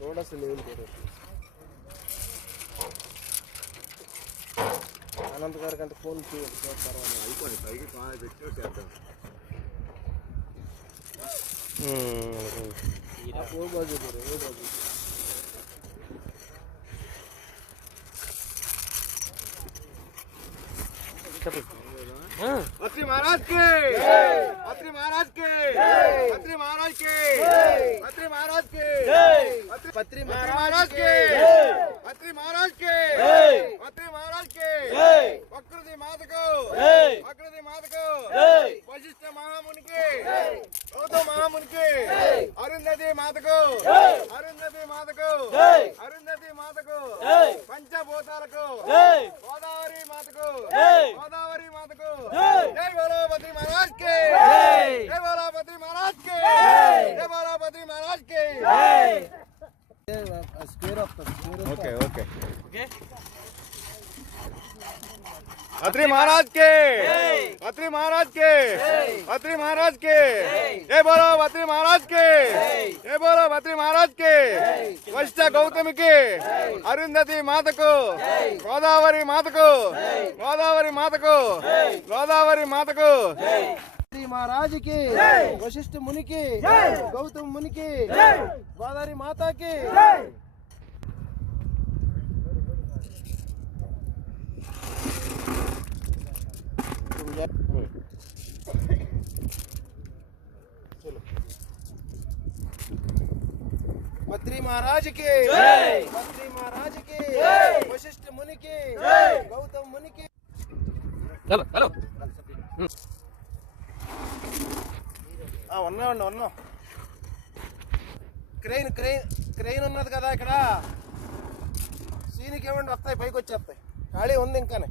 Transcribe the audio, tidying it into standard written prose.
थोड़ा सा लेवल करो आनंद गार कंटे फोन అయిపోయింది పైకి కాయ పెట్టేసేద్దాం वो बाजू करो वो बाजू अत्रि महाराज के अत्रि महाराज के अत्रि महाराज के अत्रि महाराज के अत्रि महाराज के अत्रि महाराज के अत्रि महाराज के प्रकृति माता को वशिष्ठ महामुनि के गौतम महामुनि के अरुंधति माता को अरुंधति माता को पंचभूताలకు गोदावरी माता को जय बोलो बद्री महाराज के जय बोलो बद्री महाराज के जय बोलो बद्री महाराज के ओके ओके अत्रि महाराज के अत्रि महाराज के अत्रि महाराज के जय बोलो बद्री महाराज के जय बोलो बद्री महाराज के वशिष्ठ गौतम के अरुंधति माता को गोदावरी माता को श्री महाराज के वशिष्ठ मुनि के गौतम मुनि के गोदावरी माता के बद्री महाराज के वशिष्ठ मुनि के गौतम मुनि के चलो चलो ఉన్నా క్రెయిన్ ఉన్నది కదా ఇక్కడ సీనికి ఏమండి వస్తాయి పైకి వచ్చేస్తాయి ఖాళీ ఉంది ఇంకానే